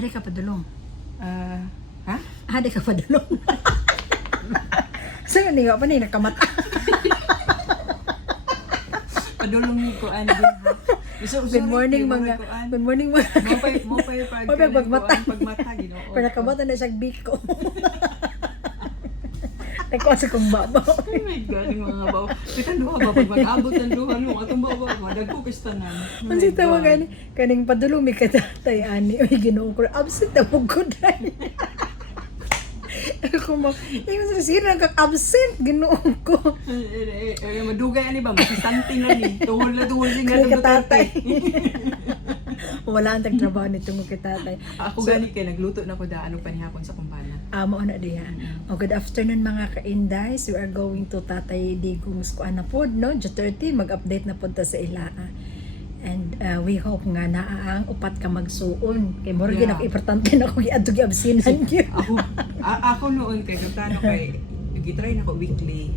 Hadi ka padulong. Ha? Hadi ka padulong. Saan nga pa na nakamata? Padulong ko ano din ha. Good morning mga. Good morning mga. Mo pa yung pagmata. pagmata Ginoo. Pero nakamata na siyang biko. Nagkuha sa kong babaw. Oh my God, yung mga babaw. Kita duha ba pag mag-abot ng duha mo atong babaw, madagko kistanan. Ang sitawa gani kaning padulong mi katatay ani oy Ginoo ko absent na pug ko dai. Ako mo, yung sira kag absent Ginoo ko. Madugay ani ba masisanti na ni. Tuhol sing Kay nga katatay. Wala ang tagtrabaho nito mo katatay. Ako gani kay nagluto na ko da ano panihapon sa kumpana. Mao na diha. Oh, good afternoon mga ka-Indays. We are going to Tatay Digong's kuan na pod no, J30 mag-update na pod ta sa ila. And we hope nga naa ang upat ka magsuon. Kay mura Yeah. gyud importante na ko giadto gi absinan gyud. Ako noon kay gantano kay gitry na ko weekly.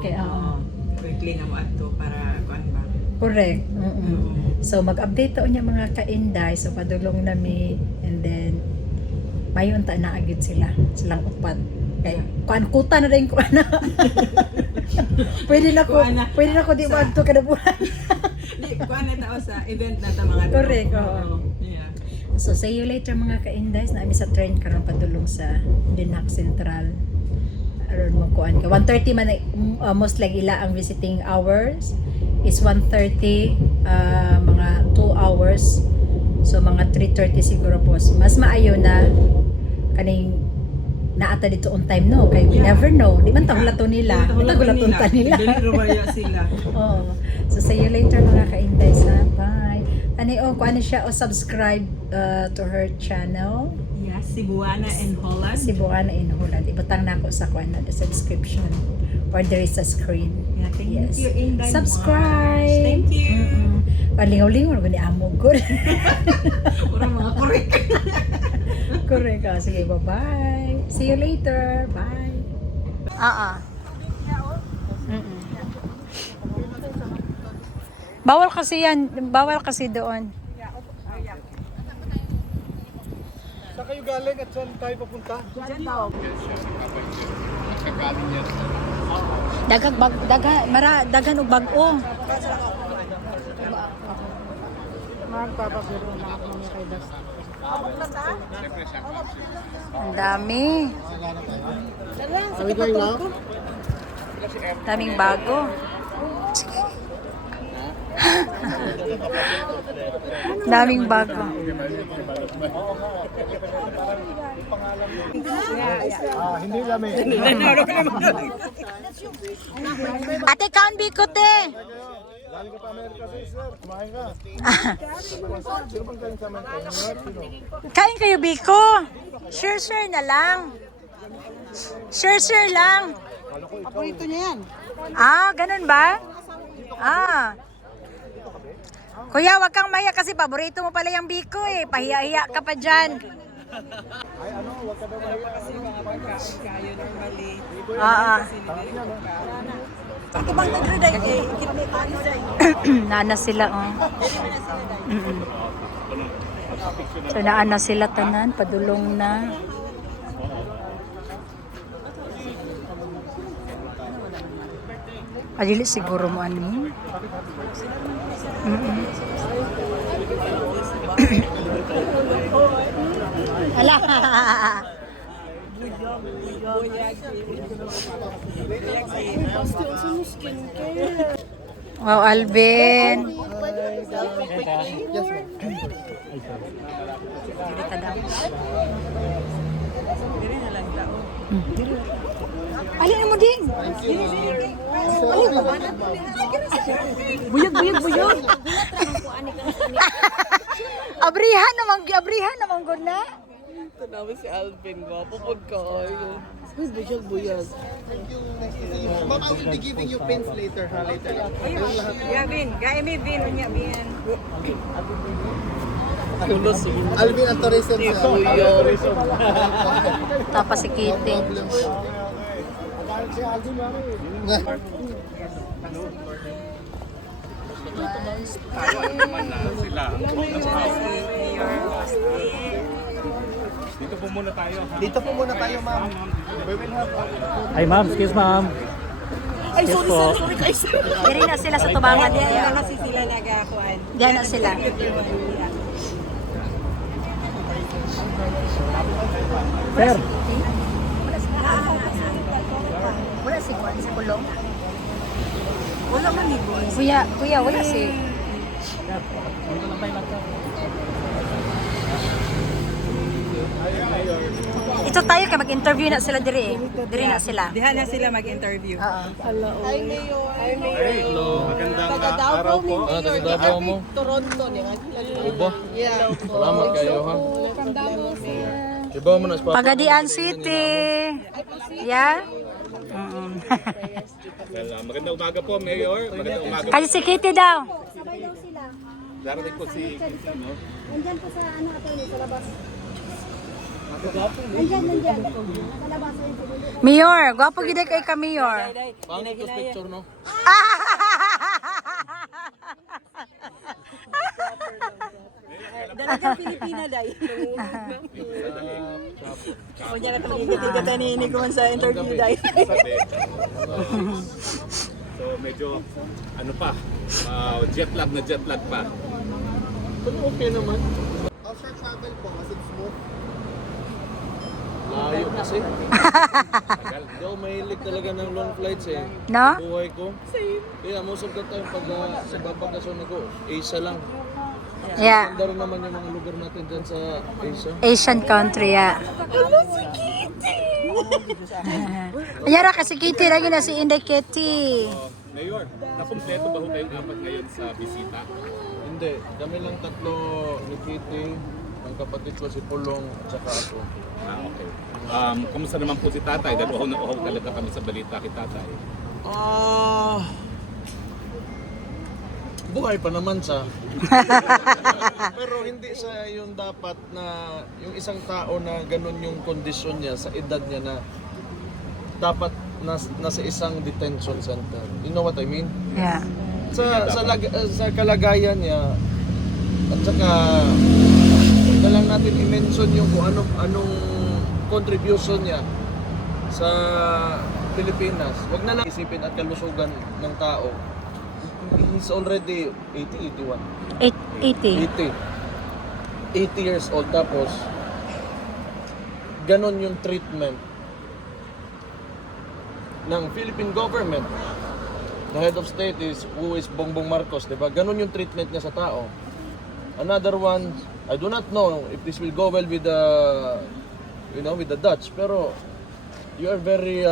Okay, oo. Weekly nga mo adto para kuan ba. Correct. So mag-update ta unya mga ka-Indays so padulong nami and then mayon ta na agad silang upat. Kay kuan kuta na rin kuan. Pwede na ko di mo adto kada buwan. Di kuan na tao sa event na ta mga Correct, oo. Yeah. So see you later mga ka-Indays na sa train karon padulong sa Dinac Central. Aron mo kuan ka 1:30 man most like ila ang visiting hours is 1:30 mga 2 hours. So mga 3:30 siguro po. Mas maayo na kaning naata dito on time no kay we never know di man tagulaton nila ta nila. Dili rubaya sila. Oh. So see you later mga ka-Indays ha. Bye. Kuan siya subscribe to her channel. Yes, Cebuana in Holland. Cebuana in Holland. Ibutang na ako sa kuan na the description or there is a screen. Yeah, thank Yes. you Inday. Subscribe. Thank you. Palingaw-lingaw gani amo good. Ora mga korek. Correct. Sige, bye-bye. See you later. Bye. Bawal kasi yan. Bawal kasi doon. Saan kayo galing at saan tayo papunta? Dagan og bag-o. Magpapabiro na ako ng kay Dusty. Ang dami. Are we going now? Daming bago. Daming bago. Hindi kami. Ate, kaon bikote. Galing ka pa Amerika sir. Kumain ka. Sino bang galing sa Amerika? Sino? Kain kayo biko. Share na lang. Share lang. Paborito niya yan. Ganun ba? Kuya, wag kang maya kasi paborito mo pala yung biko eh. Pahiya-hiya ka pa dyan. Ay ano, wag ka daw mahiya. Kasi mga pagkain kayo normally. Naana sila oh. So naana sila tanan, padulong na. Adili siguro mo ani. Ala. Wow, Alvin. Dito daw. Alin mo din? Buyog. Abrihan naman gud na. Tanawa si Alvin, gwapo po kayo. Uy, buyag. Ma'am, I will be giving you pins later ha, later. Yung lahat. Yeah, Bin. Gaya may Bin niya, Bin. Alvin ang tourism sir. Tapos si Kitty. Si Alvin Mayor Austin. Dito po muna tayo. Dito po muna tayo, ma'am. We will have Ay ma'am, excuse ma'am. Ay, Yes sorry, po. sorry guys. Diri na sila sa tubangan Diyan niya. na kasi sila nagakuan. Diyan na sila. Sir, Wala si Juan sa kulong. Wala man ni boy. Kuya, wala si. Ito tayo kay mag-interview na sila diri. Diri na sila. Diha na sila mag-interview. Oo. Hi, Mayor. Hi, Hello, magandang Taga araw Davao, po. Mayor. taga Davao mo? Toronto, niya. Iba? Yeah. Salamat kayo ha. From Davao, sir. Iba mo na sa Pagadian City. Yeah? Magandang umaga po, Mayor. Magandang umaga. Kasi si Kitty daw. Sabay daw sila. Darating po si Nandyan po sa ano attorney, sa labas. Nandyan. Sa labas. ayun, sa dulo. Mayor, gwapo gid kay ka Mayor. Pangit ko picture no? Dalagang Pilipina dai. Kunya na talaga gitiga ni ko sa interview dai. So medyo ano pa, jet lag pa. Pero okay naman. Offshore travel po, was it smooth? Layo kasi. Hindi ako mahilig talaga ng long flights eh. No? Buhay ko. Kaya most of the time pag sa babakasyon ako, Asia lang. Yeah. Ganda rin naman yung mga lugar natin dyan sa Asia. Asian country, yeah. Anyara kasi Kitty, lagi na si Inday Kitty. Mayor, nakumpleto ba ho kayong apat ngayon sa bisita? Hindi, kami lang tatlo ni Kitty, ang kapatid ko si Pulong, at saka ako. Okay. Kumusta naman po si tatay? Dahil uhaw na uhaw talaga kami sa balita kay tatay. Buhay pa naman siya. Pero hindi siya yung dapat na yung isang tao na ganun yung kondisyon niya sa edad niya na dapat nasa isang detention center. You know what I mean? Yeah. Sa kalagayan niya at saka na lang natin i-mention yung kung anong contribution niya sa Pilipinas. Huwag na lang isipin at kalusugan ng tao. He's already 81. 80. 80 years old tapos ganon yung treatment ng Philippine government. The head of state is who is Bongbong Marcos, diba? Ganon yung treatment niya sa tao. Another one, I do not know if this will go well with the with the Dutch, pero you are very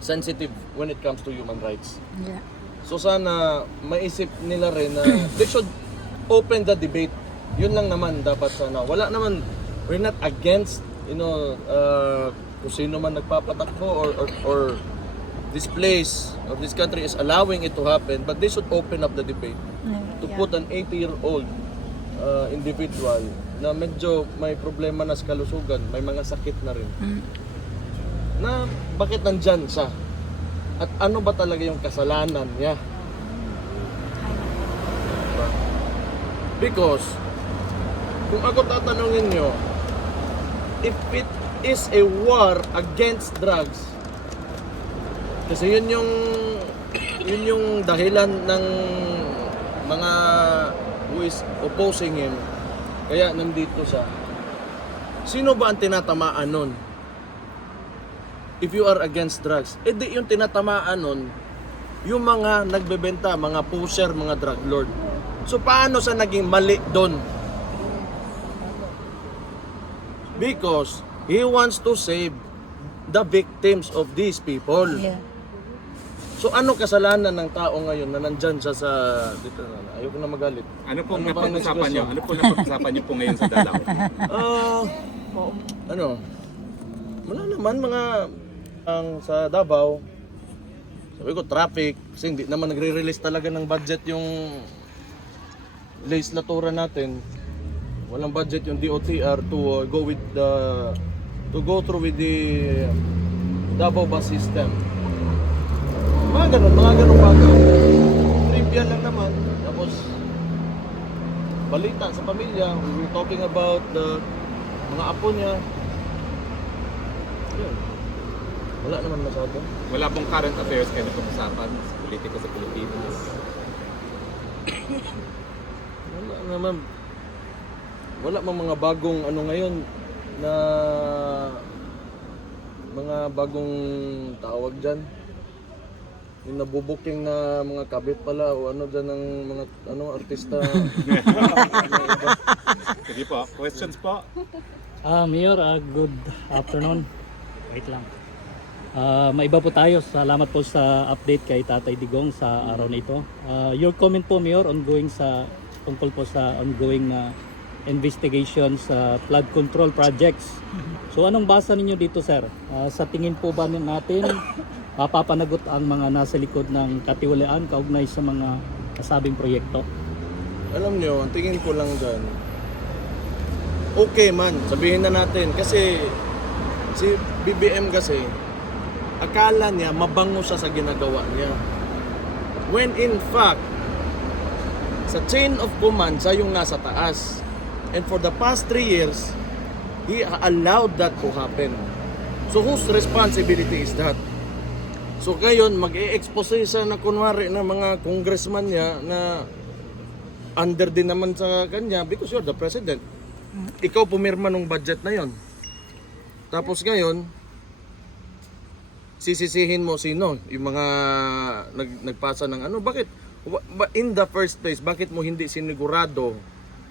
sensitive when it comes to human rights. Yeah. So sana maisip nila rin na they should open the debate. Yun lang naman dapat sana. Wala naman, we're not against, kung sino man nagpapatakbo or this place or this country is allowing it to happen, but they should open up the debate to put an 80-year-old individual na medyo may problema na sa kalusugan, may mga sakit na rin. Na bakit nandyan siya? At ano ba talaga yung kasalanan niya? Because, kung ako tatanungin nyo, if it is a war against drugs, kasi yun yung dahilan ng mga who is opposing him, kaya nandito siya. Sino ba ang tinatamaan nun? If you are against drugs, edi yung tinatamaan nun, yung mga nagbebenta, mga pusher, mga drug lord. So paano sa naging mali doon? Because he wants to save the victims of these people. Yeah. So ano kasalanan ng tao ngayon na nandyan siya sa dito na? Ayoko na magalit. Ano pong Ano bang napag-usapan next niyo? question? Ano pong napag-usapan niyo po ngayon sa Dalaw? Wala naman mga ang sa Davao. Sabi ko traffic kasi hindi naman nagre-release talaga ng budget yung legislatura natin. Walang budget yung DOTR to go through with the Davao bus system. Mga ganun bagay. Trivia lang naman. Tapos balita sa pamilya, we were talking about the mga apo niya. Yun. Wala naman masyado. Wala pong current affairs kayo na pag-usapan sa politika sa Pilipinas. Wala naman. Wala mang mga bagong ano ngayon na mga bagong tawag dyan. Yung nabubuking na mga kabit pala o ano dyan ng mga ano artista. Sige po, questions po. Mayor, good afternoon. Wait lang. Maiba po tayo. Salamat po sa update kay Tatay Digong sa araw na ito. Your comment po, Mayor, tungkol po sa ongoing investigation sa flood control projects. So anong basa ninyo dito, sir? Sa tingin po ba natin mapapanagot ang mga nasa likod ng katiwalaan kaugnay sa mga nasabing proyekto? Alam nyo, ang tingin ko lang dyan, okay man, sabihin na natin. Kasi si BBM kasi, akala niya mabango siya sa ginagawa niya. When in fact, sa chain of command, siya yung nasa taas. And for the past 3 years, he allowed that to happen. So whose responsibility is that? So ngayon, mag-e-expose siya na kunwari na mga congressman niya na under din naman sa kanya because you're the president. Ikaw pumirma ng budget na yon. Tapos ngayon, sisisihin mo sino? Yung mga nagpasa ng ano? Bakit? In the first place, bakit mo hindi sinigurado?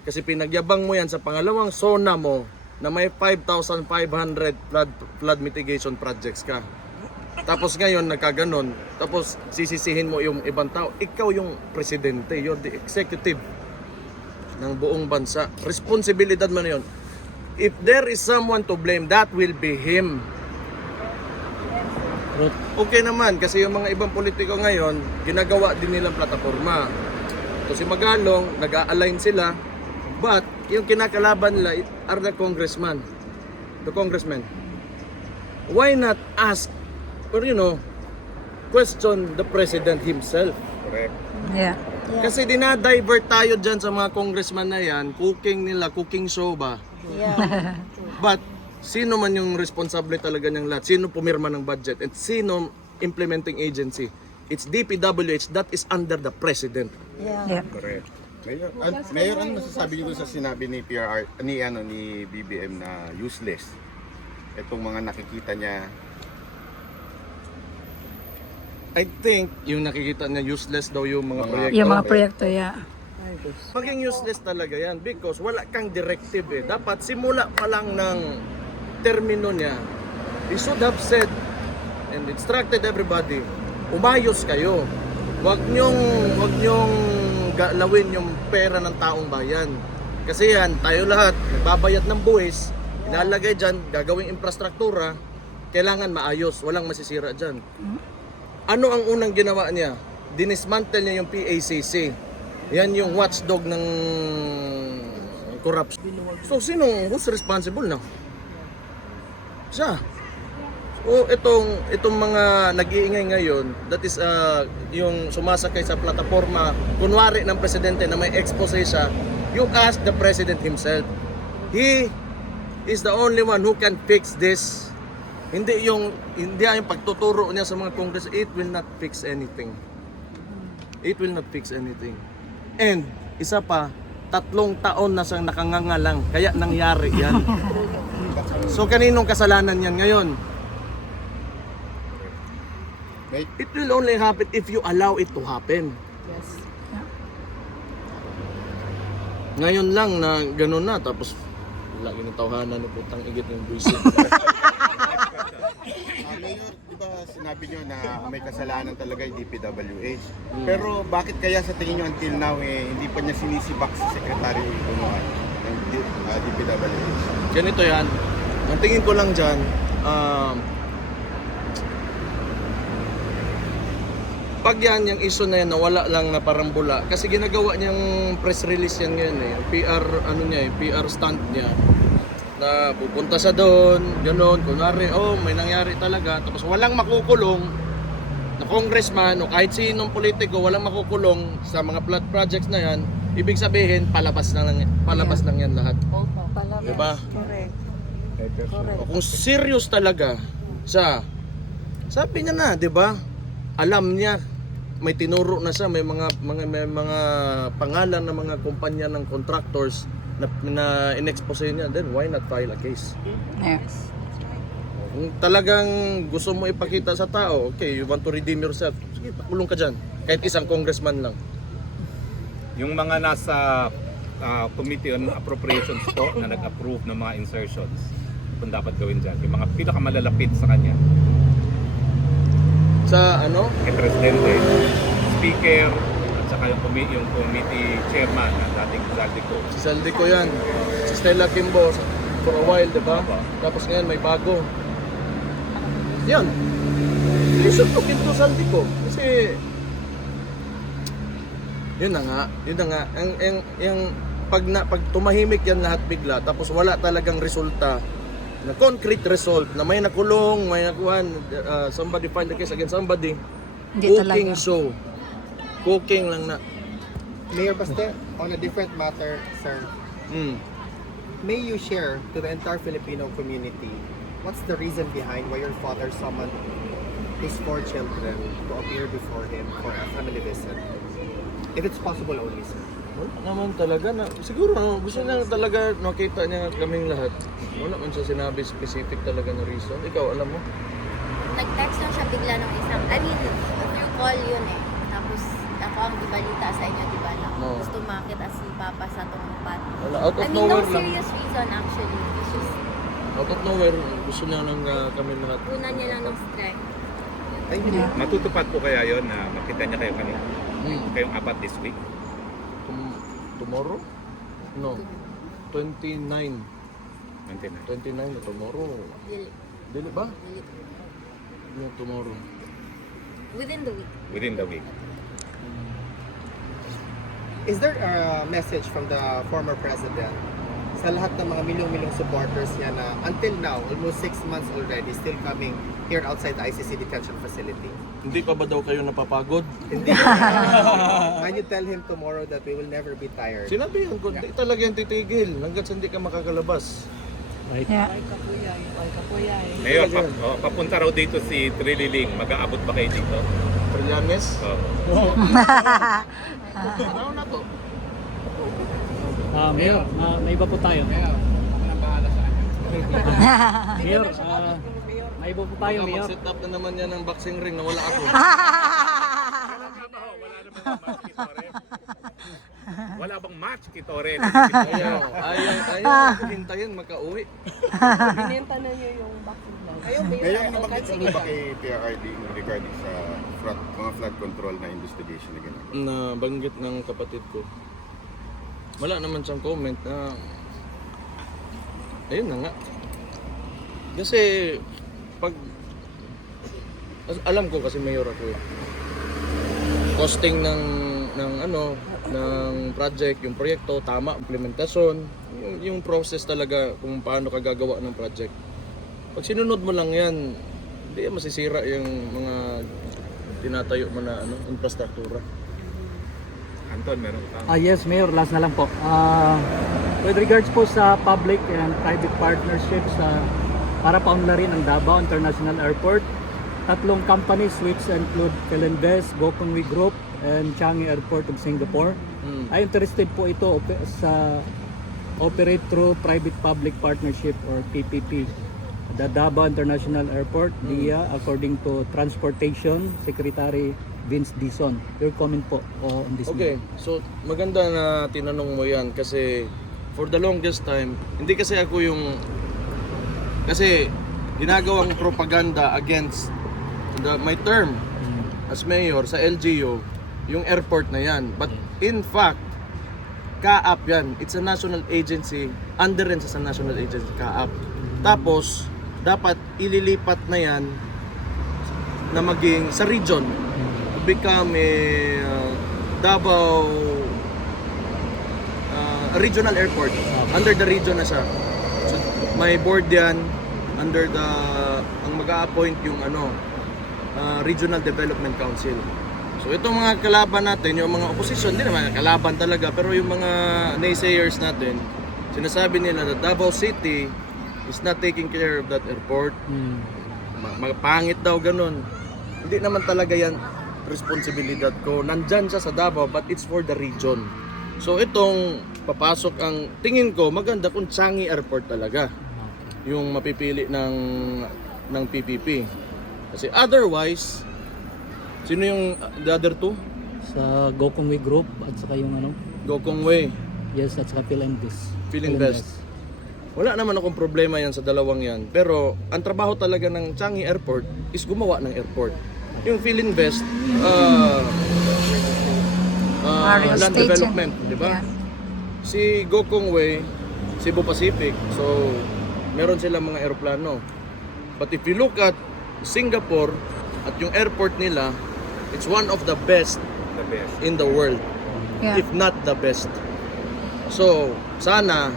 Kasi pinagyabang mo yan sa pangalawang SONA mo na may 5,500 flood mitigation projects ka. Tapos ngayon nagkaganon, tapos sisisihin mo yung ibang tao. Ikaw yung presidente, you're the executive ng buong bansa. Responsibilidad mo na yun. If there is someone to blame, that will be him. Okay naman, kasi yung mga ibang politiko ngayon, ginagawa din nilang plataforma. So si Magalong, nag-a-align sila, but yung kinakalaban nila are the congressmen. Why not ask, or question the president himself? Correct. Yeah. Kasi dinadivert tayo dyan sa mga congressman na yan, cooking show ba? Yeah. But sino man yung responsable talaga ng lahat? Sino pumirma ng budget? At sino implementing agency? It's DPWH, that is under the president. Yeah. Correct. Mayor, ano masasabi niyo dun sa sinabi ni ni BBM na useless? Itong mga nakikita niya. I think yung nakikita niya useless daw yung mga proyekto. Yung mga proyekto, yeah. Maging useless talaga yan because wala kang directive eh. Dapat simula pa lang ng termino niya, he should have said and instructed everybody, umayos kayo. Huwag niyong galawin yung pera ng taong bayan. Kasi yan, tayo lahat, nagbabayad ng buwis, ilalagay dyan, gagawing infrastruktura, kailangan maayos, walang masisira dyan. Ano ang unang ginawa niya? Dinismantle niya yung PACC. Yan yung watchdog ng corruption. So, who's responsible now? Siya. So, itong mga nag-iingay ngayon, that is yung sumasakay sa plataforma, kunwari ng presidente na may expose siya, you ask the president himself. He is the only one who can fix this. Hindi yung pagtuturo niya sa mga congress, it will not fix anything. It will not fix anything. And isa pa, 3 taon na siyang nakangangalang, kaya nangyari yan. So kaninong kasalanan yan ngayon? It will only happen if you allow it to happen. Yes. Ngayon lang na gano'n na, tapos lagi ng tawhanan ng putang igit yung buisit. Mayor, di ba sinabi niyo na may kasalanan talaga yung DPWH? Pero bakit kaya sa tingin niyo until now hindi pa niya sinisibak si Secretary Bunuan ng DPWH? Ganito yan. Ang tingin ko lang dyan, pag yan, yung issue na yan, nawala lang na parambula. Kasi ginagawa niyang press release yan ngayon eh. PR stunt niya. Na pupunta siya doon, gano'n, kunwari, may nangyari talaga. Tapos walang makukulong na congressman o kahit sinong politiko, walang makukulong sa mga flood projects na yan. Ibig sabihin, palabas lang yan lahat. Palabas. Diba? Correct. Kung serious talaga siya, sabi niya na, 'di ba? Alam niya, may tinuro na siya, may mga pangalan ng mga kumpanya ng contractors na in-expose niya, then why not file a case? Yes. Kung talagang gusto mo ipakita sa tao, okay, you want to redeem yourself, sige, pakulong ka dyan. Kahit isang congressman lang. Yung mga nasa Committee on Appropriations po na nag-approve ng mga insertions, kung dapat gawin dyan, yung mga pinakamalalapit sa kanya, Sa ano? kay Presidente, Speaker, at saka yung committee chairman ng dating Zaldico. Si Saldico yan. Si Stella Kimbo, for a while, di ba? Opo. Tapos ngayon may bago. Yan. You should look into Saldico. Kasi, yun na nga. Pag tumahimik yan lahat bigla, tapos wala talagang resulta, na concrete result, na may nakulong, may nakuhan, somebody filed the case against somebody, Hindi cooking talaga. show. Cooking lang na. Mayor Baste, on a different matter, sir, may you share to the entire Filipino community what's the reason behind why your father summoned his 4 children to appear before him for a family visit? If it's possible only, sir. Wala naman talaga na, siguro gusto niya talaga nakita niya kaming lahat. Wala man siya sinabi specific talaga na reason. Ikaw, alam mo? Nag-text lang siya bigla ng isang, I mean, through call yun eh. Tapos ako ang ibalita sa inyo, di ba lang? Oo. Gusto makita si Papa sa tumpat. Wala, out of I mean, no nowhere lang. serious reason actually. It's just, Out of nowhere, gusto niya nang kami lahat. una niya lang ng strength. Thank you. Matutupad po kaya yon na makita niya kayo kanina? Kayong apat this week? Tomorrow? No. 29. Nantina. 29 na tomorrow. Dili. Dili ba? Dili. No, tomorrow. Within the week. Within the week. Is there a message from the former president sa lahat ng mga milyong-milyong supporters niya na until now, almost 6 months already, still coming here outside the ICC detention facility? Hindi pa ba daw kayo napapagod? Hindi. Can you tell him tomorrow that we will never be tired? Sinabi yan, hindi talaga yan titigil hanggat hindi ka makakalabas. Right. Yeah. Mayor, papunta raw dito si Trililing. Mag-aabot ba kayo dito? Trillanes? Oo. Ano na to? Mayor, may iba po tayo. Mayor, may iba po tayo, Mayor. Mag-set up na naman yan ng boxing ring na wala ako. Wala bang match Kitore? Ayaw hintayin makauwi. Ngayon, nabanggit sa ba kay PRRD regarding sa mga flood control na investigation na gano'n? Na banggit ng kapatid ko. Wala naman siyang comment na ayun na nga. Kasi pag alam ko kasi mayor ako eh. Costing ng project, yung proyekto, tama, implementasyon, yung process talaga kung paano ka gagawa ng project. Pag sinunod mo lang yan, hindi masisira yung mga tinatayo mo na infrastruktura. Anton, meron ka? Yes, Mayor, last na lang po. With regards po sa public and private partnerships, para paunlarin ang Davao International Airport, 3 companies which include Philinvest, Gokongwei Group, and Changi Airport of Singapore ay interested po ito sa operate through private-public partnership or PPP. The Davao International Airport, DIA, according to Transportation Secretary Vince Dizon. Your comment po on this. Okay, so maganda na tinanong mo yan kasi for the longest time, hindi kasi ako kasi ginagawang propaganda against my term as mayor sa LGU, yung airport na yan. But in fact, CAAP yan. It's a national agency, under rin sa national agency, CAAP. Tapos, dapat ililipat na yan na maging sa region. To become a Davao regional airport. Under the region na siya. So, may board yan, under ang mag-a-appoint yung Regional Development Council. So itong mga kalaban natin, yung mga opposition, hindi naman kalaban talaga, pero yung mga naysayers natin, sinasabi nila na Davao City is not taking care of that airport. Mm. Pangit daw ganun. Hindi naman talaga yan responsibilidad ko. Nandyan siya sa Davao but it's for the region. So itong papasok ang tingin ko maganda kung Changi Airport talaga yung mapipili ng PPP. Kasi otherwise, sino yung the other two? Sa Gokongwei Group at saka yung ano, Gokongwei, yes, at saka Philinvest. Philinvest. Wala naman akong problema yan sa dalawang yan. Pero ang trabaho talaga ng Changi Airport is gumawa ng airport. Yung Philinvest, Real land estate development, yan. di ba? Yeah. Si Gokongwei, Cebu Pacific, so meron silang mga eroplano. But if you look at Singapore at yung airport nila, it's one of the best The best. in the world, Yeah. if not the best. So, sana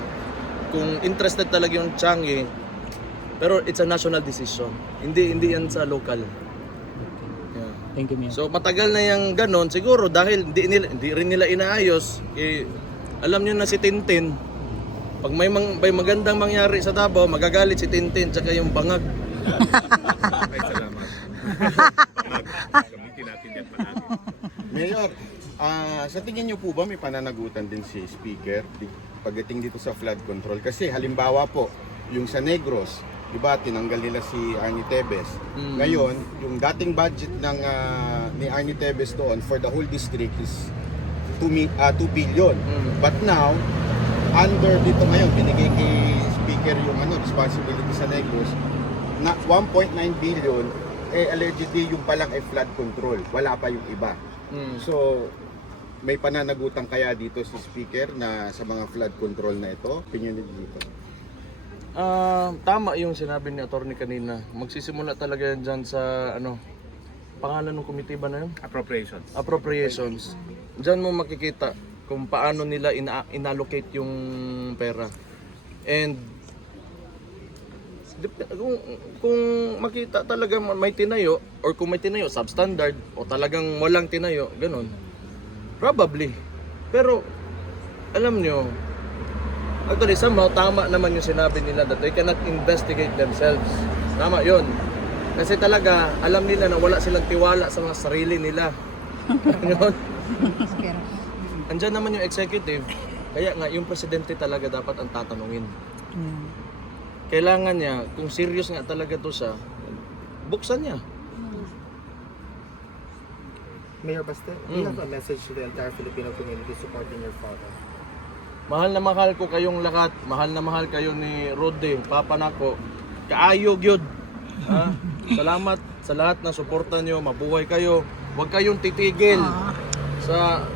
kung interested talaga yung Changi, pero it's a national decision. Hindi yan sa local. Yeah. Thank you, Mayor. So matagal na yung ganon, siguro dahil hindi rin nila inaayos, alam nyo na si Tintin, pag may magandang mangyari sa Davao, magagalit si Tintin tsaka yung bangag. Ay, salamat. Gamitin natin yan palagi. Mayor, sa tingin niyo po ba may pananagutan din si Speaker pagdating dito sa flood control? Kasi halimbawa po, yung sa Negros, di ba tinanggal nila si Arnie Tevez. Ngayon, yung dating budget ni Arnie Tevez doon for the whole district is 2 billion. But now, under dito ngayon, binigay kay Speaker yung responsibility sa Negros na 1.9 billion, allegedly yung palang ay flood control. Wala pa yung iba. So, may pananagutan kaya dito si Speaker na sa mga flood control na ito? Opinion niyo dito? Tama yung sinabi ni attorney kanina. Magsisimula talaga yan dyan sa pangalan ng committee ba na yun? Appropriations. Appropriations. Diyan mo makikita kung paano nila inallocate yung pera. And kung makita talaga may tinayo or kung may tinayo substandard o talagang walang tinayo, ganun. Probably. Pero alam nyo, actually somehow tama naman yung sinabi nila that they cannot investigate themselves. Tama yun. Kasi talaga alam nila na wala silang tiwala sa mga sarili nila. Yun. Andyan naman yung executive, kaya nga yung presidente talaga dapat ang tatanungin. Kailangan niya, kung serious nga talaga to siya, buksan niya. Mayor Baste, do you have a message to the entire Filipino community supporting your father? Mahal na mahal ko kayong lahat. Mahal na mahal kayo ni Rode, Papa nako. Kaayog yun. Salamat sa lahat ng suporta nyo. Mabuhay kayo. Huwag kayong titigil sa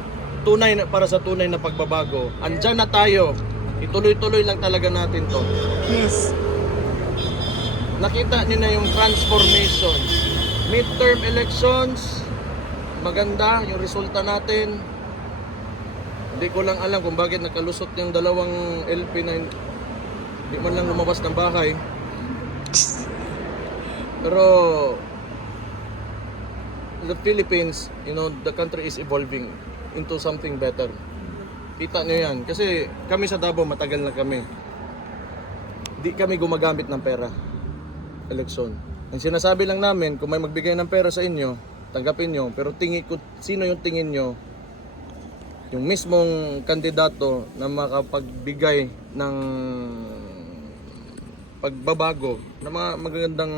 para sa tunay na pagbabago. Andyan na tayo. Ituloy-tuloy lang talaga natin to. Yes. Nakita niyo na yung transformation. Midterm elections, maganda yung resulta natin. Hindi ko lang alam kung bakit nakalusot yung dalawang LP na hindi man lang lumabas ng bahay. Pero the Philippines, the country is evolving into something better. Kita nyo yan. Kasi kami sa Davao, matagal na kami. Di kami gumagamit ng pera. Eleksyon. Ang sinasabi lang namin, kung may magbigay ng pera sa inyo, tanggapin nyo. Pero sino yung tingin nyo? Yung mismong kandidato na makapagbigay ng pagbabago, na mga magagandang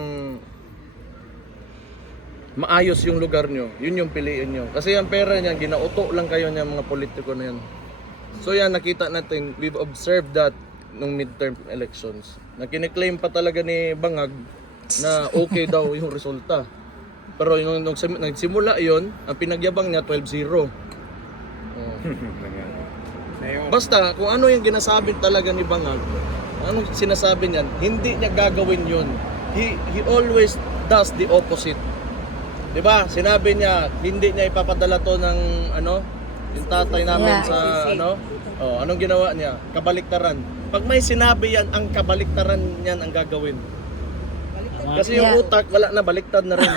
maayos yung lugar nyo, yun yung piliin nyo. Kasi yung pera niyan, ginauto lang kayo niya mga politiko na yan. So yan, nakita natin, we've observed that nung midterm elections. Na kiniklaim pa talaga ni Bangag na okay daw yung resulta. Pero nung nagsimula yon, ang pinagyabang niya 12-0. Basta kung ano yung ginasabi talaga ni Bangag, anong sinasabi niyan, hindi niya gagawin yun. He always does the opposite. 'Di ba? Sinabi niya hindi niya ipapadala to ng yung tatay namin sa anong ginawa niya? Kabaliktaran. Pag may sinabi yan, ang kabaliktaran niyan ang gagawin. Kasi yung utak wala na, baliktad na rin.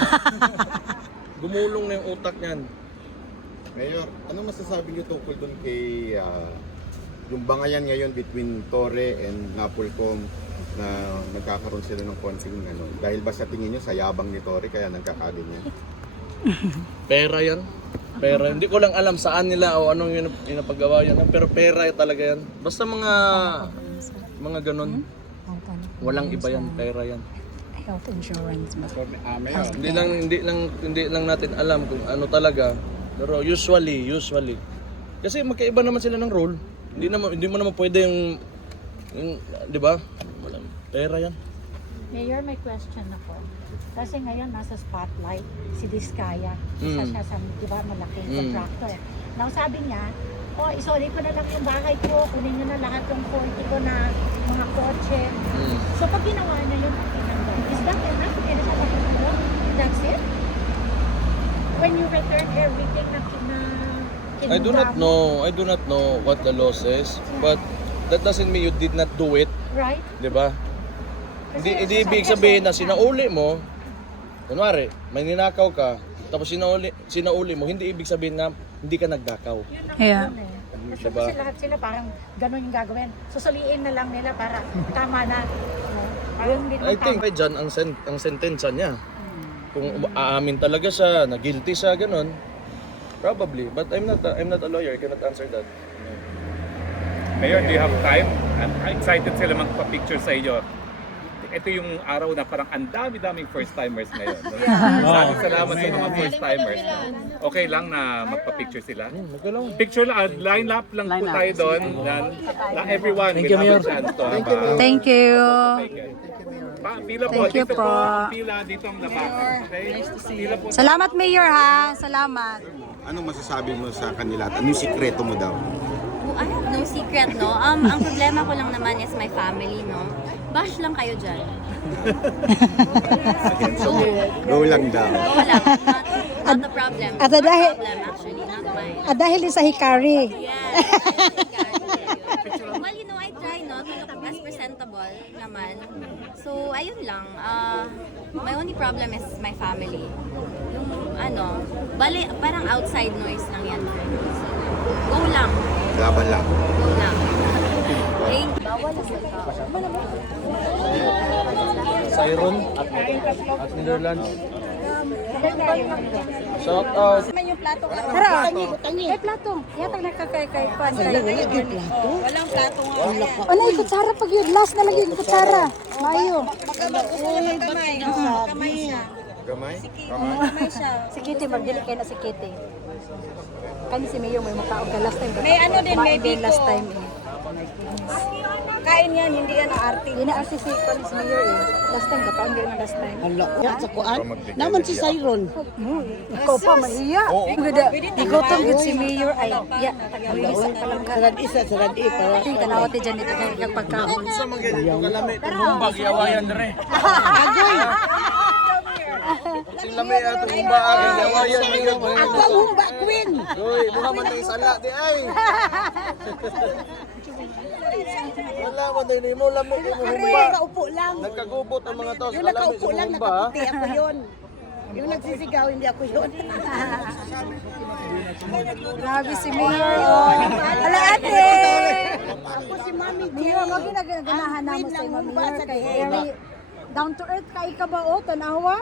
Gumulong na yung utak niyan. Mayor, anong masasabi niyo tungkol dun kay yung bangayan ngayon between Torre and Napolcom na nagkakaroon sila ng konting ano. Dahil ba sa tingin nyo, sa yabang ni Tory, kaya nagkakaganyan? Pera yan. Pera. Hindi ko lang alam saan nila o anong yun paggawa yan. Pero pera talaga yan. Basta mga ganun. Walang iba yan. Pera yan. Health insurance. Hindi lang natin alam kung ano talaga. Pero usually. Kasi magkaiba naman sila ng role. Hindi mo naman pwede yung 'di ba? Walang pera yan. Mayor, may question ako. Kasi ngayon nasa spotlight si Diskaya. Isa siya sa, di ba, malaking contractor. Now sabi niya, isolate ko na lang yung bahay ko, kunin niyo na lahat ng 40 ko na mga kotse. So pag ginawa niya yun, is that enough? Kaya siya matutulog? That's it? When you return everything na I do not know what the law says, but that doesn't mean you did not do it, Right? 'di ba? Hindi ibig sabihin na sinauli mo, kunwari, may ninakaw ka, tapos sinauli mo, hindi ibig sabihin na hindi ka nagdakaw. Yeah. Kasi Diba? lahat sila parang ganun yung gagawin. Susuliin na lang nila para tama na. Parang hindi I naman think ay dyan ang sentensya niya. Kung aamin talaga siya, na guilty siya, ganun, probably. But I'm not a lawyer, I cannot answer that. Mayor, do you have time? I'm excited sila magpa-picture sa iyo. Ito yung araw na parang ang dami-daming first-timers ngayon. No? Maraming salamat sa mga first-timers. Okay lang na magpa-picture sila? Picture lang, line up lang po tayo doon. Everyone will have a chance to have a... Thank you. Pila po, Thank you dito po. ang pila dito ang labakan. Okay? Pila po. Salamat, Mayor, ha? Salamat. Anong masasabi mo sa kanila at anong sikreto mo daw? I have no secret, no? Ang problema ko lang naman is my family, no? Bash lang kayo dyan. Go lang daw. Oo lang. Not the problem. At Not dahil- problem, actually. Not mine. At dahil din sa Hikari. Yes. Well, you know, I try, no? To look as presentable naman. So, ayun lang. My only problem is my family. Yung, parang outside noise lang yan. So, go lang. Laban lang. Go lang. Thank you. Siron at Netherlands. Shout out. Tara, may plato. Yatag nakakay-kay-kwan. Walang plato nga. Wala, yung kutsara pag yun. Last na lagi yung kutsara. Mayo. Kamay siya. Gamay? Si Kitty, magdili kayo na si Kitty. Kani si Mayo may makaog ka last time. May ano din, may biko. last time. Kain yan, hindi yan ang arte. Hindi na RCC kani si Mayo eh. Last time, kapaong na last time. Sa kuan. Naman si Siron. Ikaw pa, mahiya. Igutom yun si Mayor. Ay, ya, taga-wilis ang palang ka. Sarad isa, sarad i. Para Ito yung tanawat dyan dito kay pagkaon. Sa mga ganito kalami, tumbag yawayan dre. Sila may tumbag yawayan mga ako humba queen. Hoy, mukha man tayo sala di ay. Wala man tayo nimo lamo ko humba. Nakaupo lang. Nagkagubot ang mga to. Yung nakaupo lang, nakaputi ako yun. Yung nagsisigaw, hindi ako yun. Grabe si Mayor. Oh. Hala ate! Ako si Mami Mayor, wag yung naganahan naman sa mga Mayor kay Harry. Down to earth kay ka ba o? Tanawa?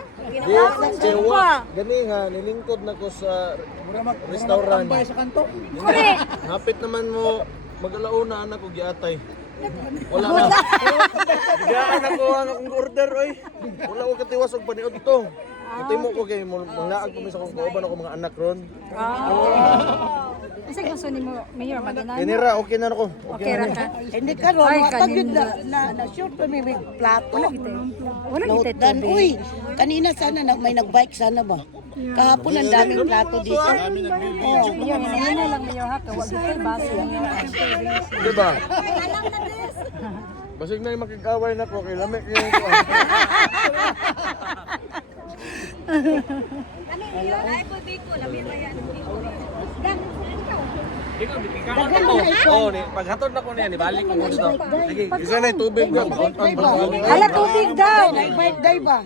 Jewa, gani nga, nilingkod na ko sa restaurant. Correct! Hapit naman mo, mag-alauna anak ko giatay. Wala na. Gaan ako ang akong order, oy. Wala ko katiwas og paniod to. Ito mo ko kay mangaag pa mi sa kong kauban ako mga anak ron. Kasi gusto ni mo, Mayor, maganan. Kinira, okay na ako. Okay ra ka. Hindi ka ron, Ay, matag yun kanina. na-shoot pa may plato. Wala kita Dan, tubig. uy, kanina sana may nag-bike sana ba? Kahapon ang daming plato dito. Mayor, hinahina lang Mayor ha. Huwag ito yung baso. Di ba? Basig na yung makikaway na ko, kay lamig yung ko. Oo, paghatod na ko niya, ibalik ko dito. Sige, isa na yung tubig ba? Hala, tubig daw! Birthday ba?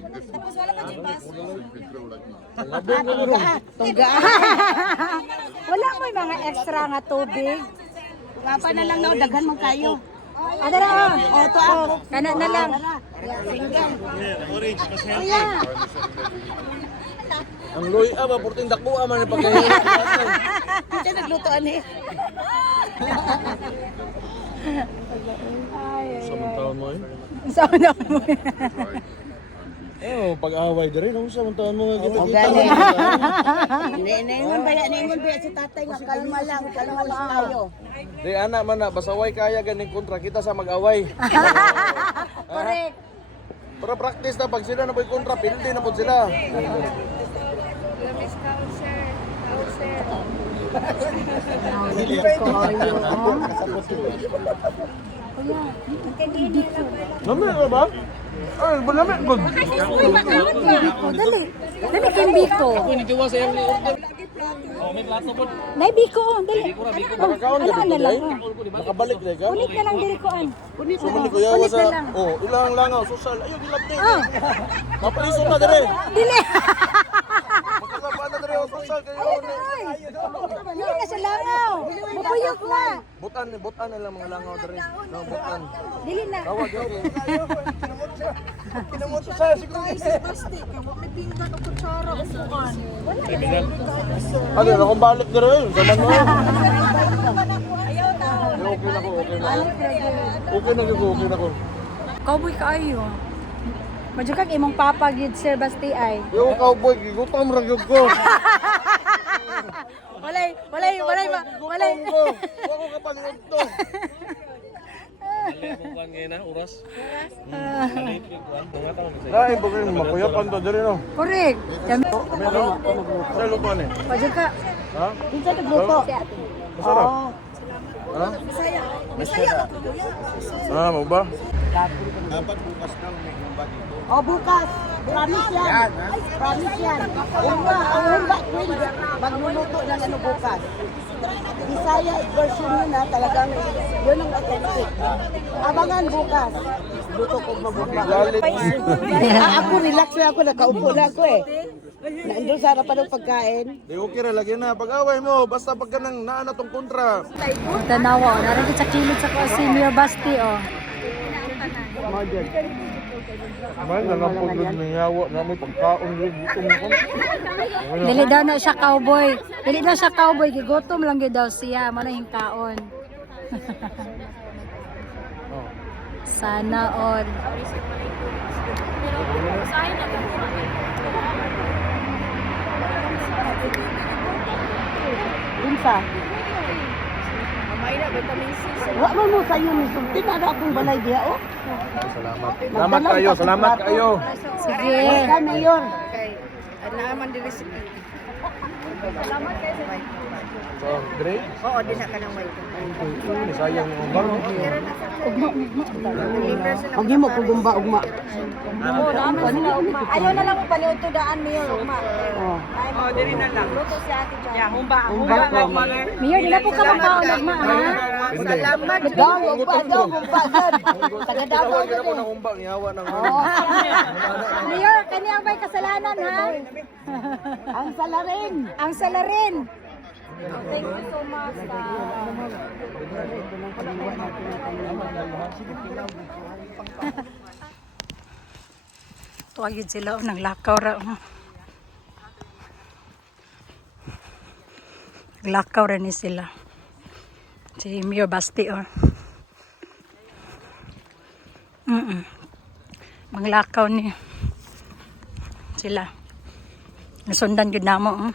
Wala mo yung mga extra nga tubig. Papa na lang daw, daghan mo kayo. Ada na. Oh, to ako. Kana na lang. Ang luy ba purting dako man ni pagkahiya. Kita naglutoan eh. Samantaon mo eh. Sa una mo. Oh, pag-away diri nung samantaon mo kita. Ningon ba si tatay nga kalma lang tayo. Di anak man na basaway kaya ganing kontra kita sa mag-away. Correct. Para practice na pag sila na may kontra pildi na pud sila. Lamig ba? Ay, lamig gud. Dali. Dali kay Biko. Ini diwa sa yang order. Oh, may plato po. Nay Biko, dali. Nakakaon Ano na lang. Nakabalik na ka. Unit na lang diri koan. Unit na Sumali lang. ko yawa Unit na sa lang. oh, ilang langaw social. Ayo gilabdi. Ah, Mapaliso na dire. dili. Magkasapa na dire social kayo. Dili na sa langaw. Mapuyok na. Butan na lang mga langaw dire. No, butan. Dili na. Tawag yun. Kinamoto sa siguro. Ano na kung balik dire. Zaman mo. Okay na ko, okay na ko. Okay na ko. Cowboy kaayo. Madyo kag imong papa gid Sir Basti ay. Yo cowboy, gigutom ra gyud ko. Walay. Ako kapalingod to. Ay, bugin makuyapan to diri no. Correct. Kami Pero sa luto ni. madyo ka. Ha? Kinsa nagluto? Masarap. Ha? Masaya. Ah, mo ba? Dapat bukas daw may humba dito. O bukas, promise yan. Promise yan. Humba, ang humba queen, magluluto ng ano bukas. Bisaya version yun na talagang yun ang authentic. Abangan bukas. Luto ko magumba. Galit. Ako relax na ako, nakaupo na ako eh. Nandun sa harapan ng pagkain. Di okay ra lagi na pag-away mo basta pag kanang naa na tong kontra. Ang tanawa, narin sa kilid sa si Mayor Basti oh. Man na lang pud ni yawa na may pagkaon rin gutom ko. Dili daw na siya cowboy. Dili daw siya cowboy, gigutom lang gyud daw siya, mo na hingkaon. Sana all. Unsa? Wa mo sayo ni sulti na akong balay diha oh. Salamat kayo. Sige. Ka mayor. So, Dre? Oo, di na ka nang may. Ni sayang yung umbang. Ang himo ko gumba ugma. Ayaw na lang mo paniutudaan mayor, ugma. Oh. Oh, dili na lang. Luto si Ate John. Yeah, humba. Mayor, dila po ka makaon ugma ha. Salamat. Daw, gumba. Taga Davao Tawag na po ng umbang yawa ng Mayor, kani ang may kasalanan ha. Ang salarin. Ang salarin. Thank you so much. Tuwagid sila oh, naglakaw ra. Naglakaw ra ni sila. Si Mayor Basti oh. Manglakaw ni sila. Nasundan gud namo.